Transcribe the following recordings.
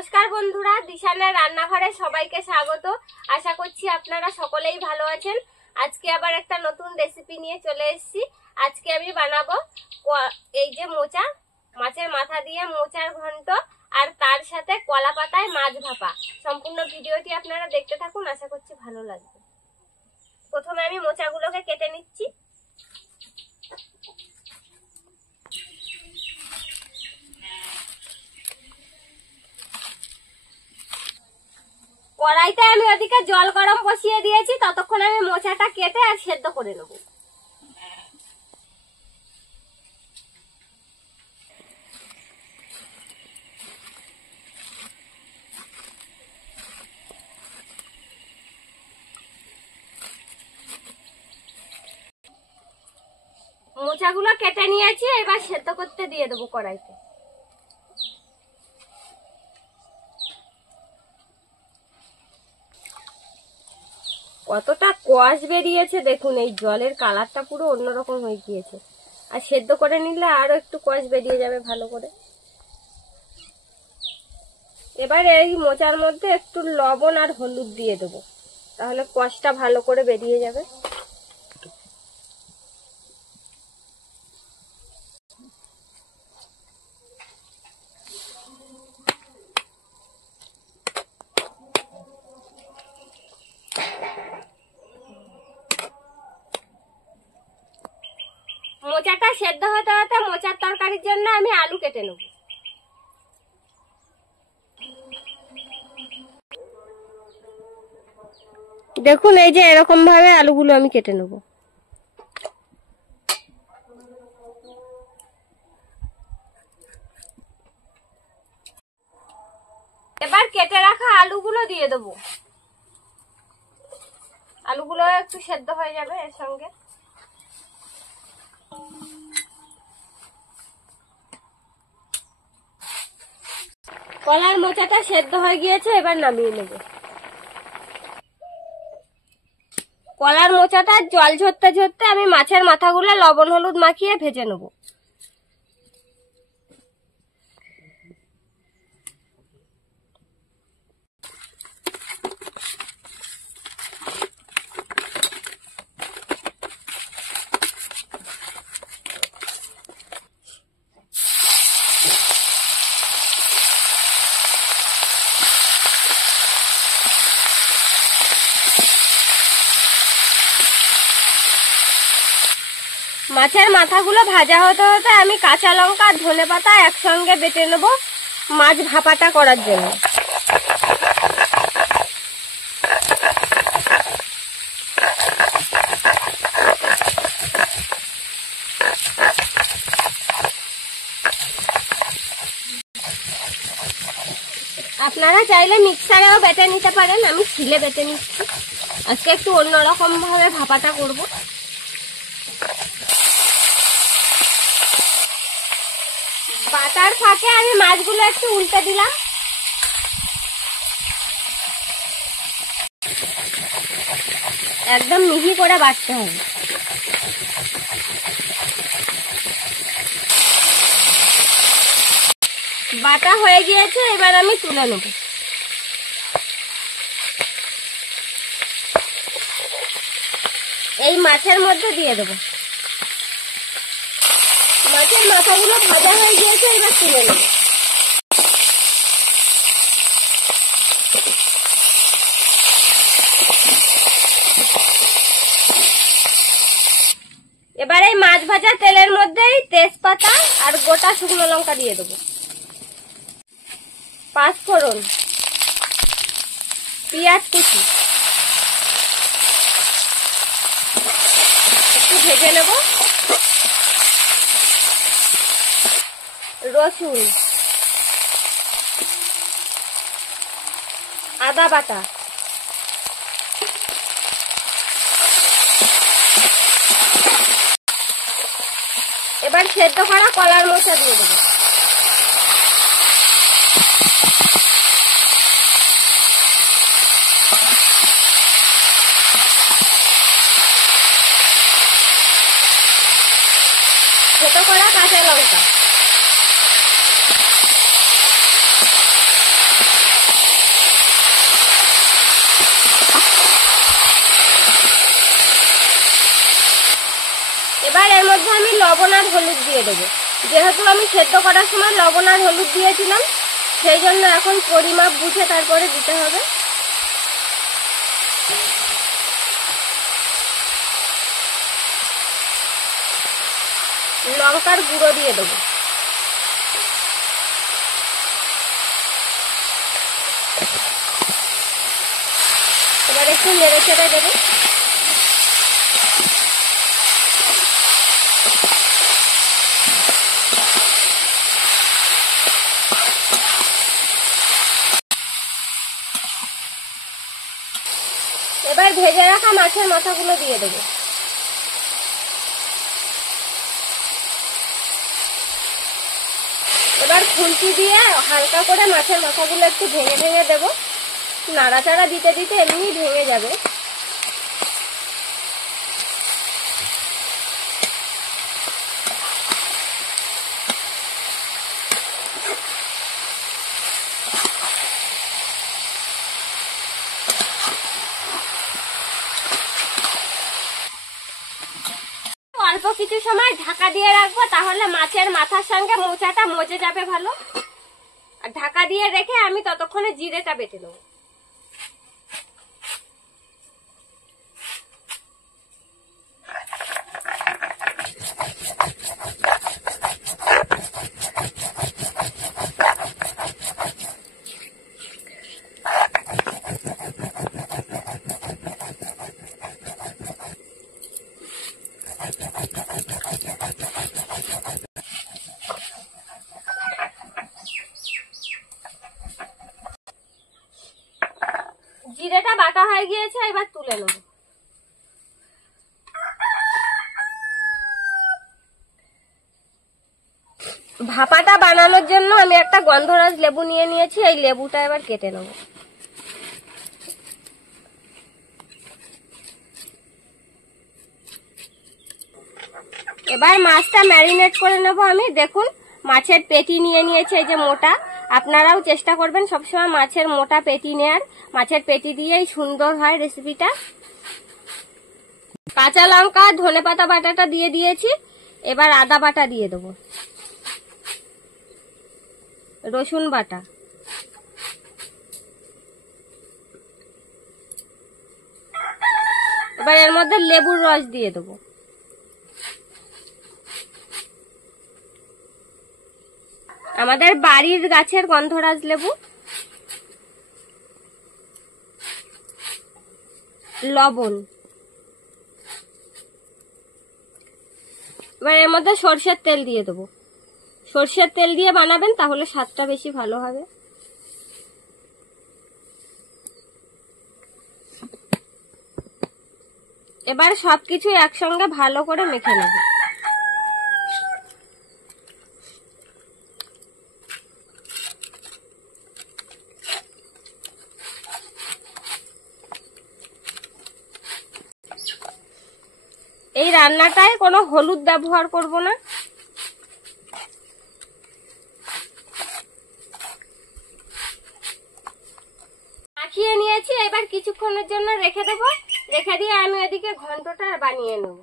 নমস্কার বন্ধুরা, দিশানের রান্নাঘরে সবাইকে স্বাগত। আশা করছি আপনারা সকলেই ভালো আছেন। আজকে আবার একটা নতুন রেসিপি নিয়ে চলে এসেছি। আজকে আমি বানাবো এই যে মোচা, মাছের মাথা দিয়ে মোচার ঘন্ট, আর তার সাথে কলা পাতায় মাছ ভাপা। সম্পূর্ণ ভিডিওটি আপনারা দেখতে থাকুন, আশা করছি ভালো লাগবে। প্রথমে আমি মোচাগুলোকে কেটে নিচ্ছি। কড়াইতে আমি ওদিকে জল গরম বসিয়ে দিয়েছি, ততক্ষণ আমি মোচাটা কেটে আর সেদ্ধ করে নেব। মোচাগুলো কেটে নিয়েছি, এবার সেদ্ধ করতে দিয়ে দেবো কড়াইতে। কতটা কষ বেরিয়েছে দেখুন, এই জলের কালারটা পুরো অন্যরকম হয়ে গিয়েছে। আর সেদ্ধ করে নিলে আরো একটু কষ বেরিয়ে যাবে ভালো করে। এবার এই মোচার মধ্যে একটু লবণ আর হলুদ দিয়ে দেবো, তাহলে কষটা ভালো করে বেরিয়ে যাবে। মোচাটা সেদ্ধ হতে হতে মোচার তরকারির জন্য আমি আলু কেটে নেব। দেখুন, এই যে এরকম ভাবে আলুগুলো আমি কেটে নেব। এবার কেটে রাখা আলুগুলো দিয়ে দেবো। আলুগুলো একটু সেদ্ধ হয়ে যাবে এর সঙ্গে। কলার মোচাটা সেদ্ধ হয়ে গিয়েছে, এবার নামিয়ে নেব। কলার মোচাটা জল ঝরতে ঝরতে আমি মাছের মাথাগুলো লবণ হলুদ মাখিয়ে ভেজে নেব। মাছের মাথাগুলো ভাজা হতে হতে আমি কাঁচা লঙ্কা আর ধনেপাতা একসঙ্গে বেটে নেব মাছ ভাপাটা করার জন্য। আপনারা চাইলে মিক্সারেও বেটে নিতে পারেন, আমি শিলে বেটে নিচ্ছি। আজকে একটু অন্যরকম ভাবে ভাপাটা করব। বাটার ফাঁকে আমি মাছগুলো একটু উল্টে দিলাম। একদম মিহি করে বাটতে হবে। বাটা হয়ে গিয়েছে, এবার আমি তুলে নেব। এই মাছের মধ্যে দিয়ে দেবো। মাছের মাথাগুলো ভাজা হয়ে গিয়েছে, এবার তুলে নেব। এবার এই মাছ ভাজা তেলের মধ্যেই তেজপাতা আর গোটা শুকনো লঙ্কা দিয়ে দেবো, পাঁচফোড়ন, পেঁয়াজ কুচি একটু ভেজে নেব, রসুন, আদা বাটা, এবার সেদ্ধ করা কলার মোচা দিয়ে দেবো। ছোট করা কাঁচা লঙ্কা, হলুদ দিয়ে দেবো। যেহেতু আমি সেদ্ধ করার সময় লবণ আর হলুদ দিয়েছিলাম, সেই জন্য এখন পরিমাপ বুঝে তারপরে দিতে হবে। লঙ্কার গুঁড়ো দিয়ে দেবো। এবার একটু নেড়ে চেড়ে দেবো। এবার ভেজে রাখা মাছের মাথাগুলো দিয়ে দেবো। এবার খুন্তি দিয়ে হালকা করে মাছের মাথাগুলো একটু ভেঙে ভেঙে দেবো। নাড়াচাড়া দিতে দিতে এমনি ভেঙে যাবে। অল্প কিছু সময় ঢাকা দিয়ে রাখবো, তাহলে মাছের মাথার সঙ্গে মোচাটা মজে যাবে ভালো। আর ঢাকা দিয়ে রেখে আমি ততক্ষণে জিরেটা বেটে নেব। জিরেটা বাটা হয়ে গিয়েছে, এবার তুলে নেব। ভাপাটা বানানোর জন্য আমি একটা গন্ধরাজ লেবু নিয়ে নিয়েছি। এই লেবুটা এবার কেটে নেব। এবার মাছটা ম্যারিনেট করে নেব আমি। দেখুন, মাছের পেটি নিয়ে নিয়েছে, এই যে মোটা। আপনারাও চেষ্টা করবেন সবসময় মাছের মোটা পেটি নেয়ার। মাছের পেটি দিয়েই সুন্দর হয় রেসিপিটা। কাঁচা লঙ্কা, ধনেপাতা বাটাটা দিয়ে দিয়েছি। এবার আদা বাটা দিয়ে দেবো, রসুন বাটা, এবার এর মধ্যে লেবুর রস দিয়ে দেবো। আমাদের বাড়ির গাছের গন্ধরাজ লেবু, লবণ। এবার এর মধ্যে সরষের তেল দিয়ে দেবো। সরষের তেল দিয়ে বানাবেন, তাহলে স্বাদটা বেশি ভালো হবে। এবার সবকিছু একসঙ্গে ভালো করে মেখে নেব। এই রান্নাটায় কোনো হলুদ ব্যবহার করব না। মাখিয়ে নিয়েছি, এবার কিছুক্ষণের জন্য রেখে দেবো। রেখে দিয়ে আমি এদিকে ঘন্টটা বানিয়ে নেব।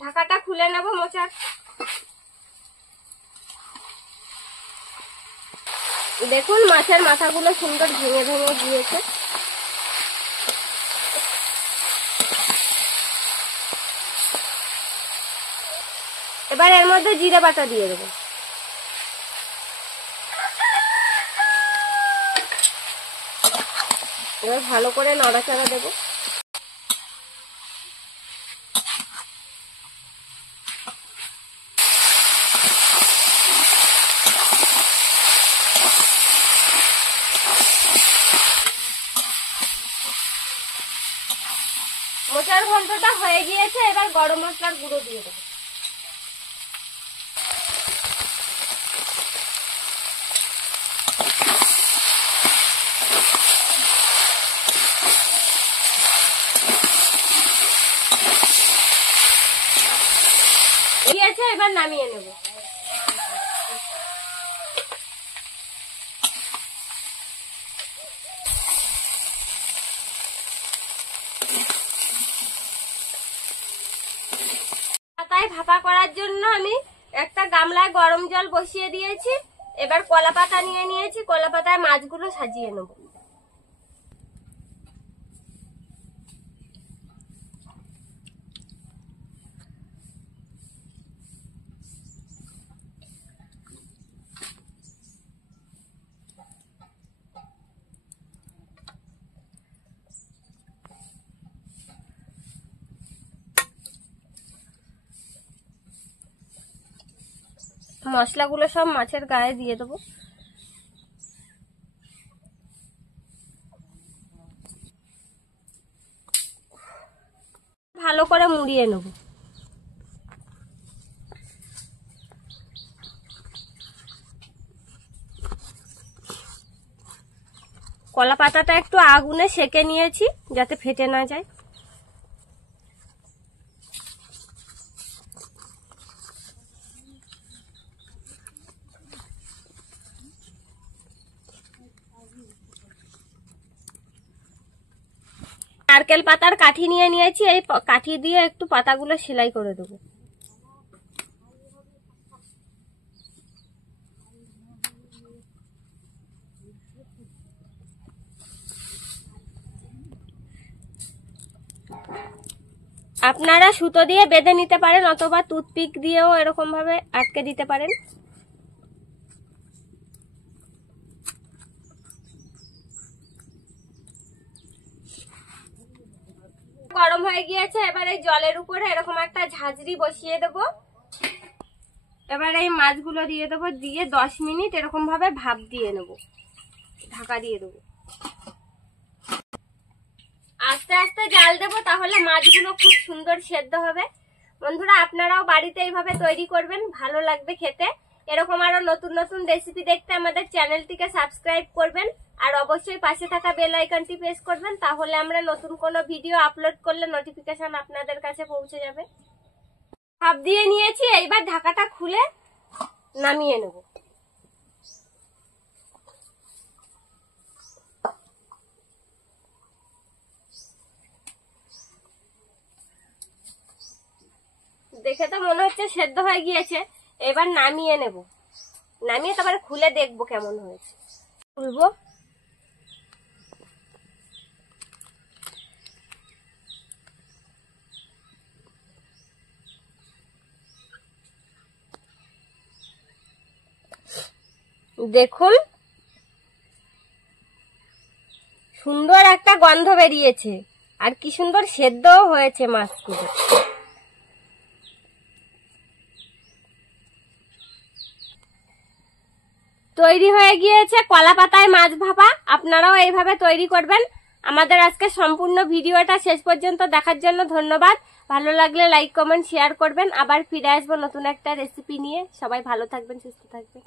ঢাকাটা খুলে নেব মোচার। দেখুন, মাছের মাথাগুলো সুন্দর ভেঙে ভেঙে গিয়েছে। এবার এর মধ্যে জিরে বাটা দিয়ে দেবো। এবার ভালো করে নাড়াচাড়া দেবো। মোচার ঘন্টটা হয়ে গিয়েছে, এবার গরম মশলার গুঁড়ো দিয়ে দেবো। এবার নামিয়ে নেব। পাতায় ভাপা করার জন্য আমি একটা গামলায় গরম জল বসিয়ে দিয়েছি। এবার কলা পাতা নিয়ে নিয়েছি, কলা পাতায় মাছগুলো সাজিয়ে নেব। মশলাগুলো সব মাছের গায়ে দিয়ে দেবো। ভালো করে মুড়িয়ে নেব। কলা পাতাটা একটু আগুনে সেকে নিয়েছি যাতে ফেটে না যায়। নারকেল পাতার কাঠি নিয়ে নিয়েছি, এই কাঠি দিয়ে একটু পাতাগুলো সেলাই করে দেবো। আপনারা সুতো দিয়ে বেঁধে নিতে পারেন অথবা টুথপিক দিয়েও এরকম ভাবে আটকে দিতে পারেন। গরম হয়ে গিয়েছে, এবার এই জলের উপরে এরকম একটা ঝাঁঝরি বসিয়ে দেব। এবার এই মাছগুলো দিয়ে দেবো, দিয়ে 10 মিনিট এরকম ভাবে ভাপ দিয়ে নেব, ঢাকা দিয়ে দেবো। আস্তে আস্তে জাল দেবো, তাহলে মাছগুলো খুব সুন্দর সেদ্ধ হবে। বন্ধুরা আপনারাও বাড়িতে এইভাবে তৈরি করবেন, ভালো লাগবে খেতে। এরকম আরো নতুন নতুন রেসিপি দেখতে আমাদের চ্যানেলটিকে সাবস্ক্রাইব করবেন, আর অবশ্যই পাশে থাকা বেল আইকনটি প্রেস করবেন, তাহলে আমরা নতুন কোনো ভিডিও আপলোড করলে নোটিফিকেশন আপনাদের কাছে পৌঁছে যাবে। ভাপ দিয়ে নিয়েছি, এইবার ঢাকাটা খুলে নামিয়ে নেব। দেখে তো মনে হচ্ছে সেদ্ধ হয়ে গিয়েছে, এবার নামিয়ে নেব। নামিয়ে তারপরে খুলে দেখবো কেমন হয়েছে। খুলবো। দেখুন সুন্দর একটা গন্ধ বেরিয়েছে, আর কি সুন্দর সেদ্ধও হয়েছে মাছগুলো। তৈরি হয়ে গিয়েছে কলা পাতায় মাছ ভাপা। আপনারাও এইভাবে তৈরি করবেন। আমাদের আজকে সম্পূর্ণ ভিডিওটা শেষ পর্যন্ত দেখার জন্য ধন্যবাদ। ভালো লাগলে লাইক কমেন্ট শেয়ার করবেন। আবার ফিরে আসবো নতুন একটা রেসিপি নিয়ে। সবাই ভালো থাকবেন, সুস্থ থাকবেন।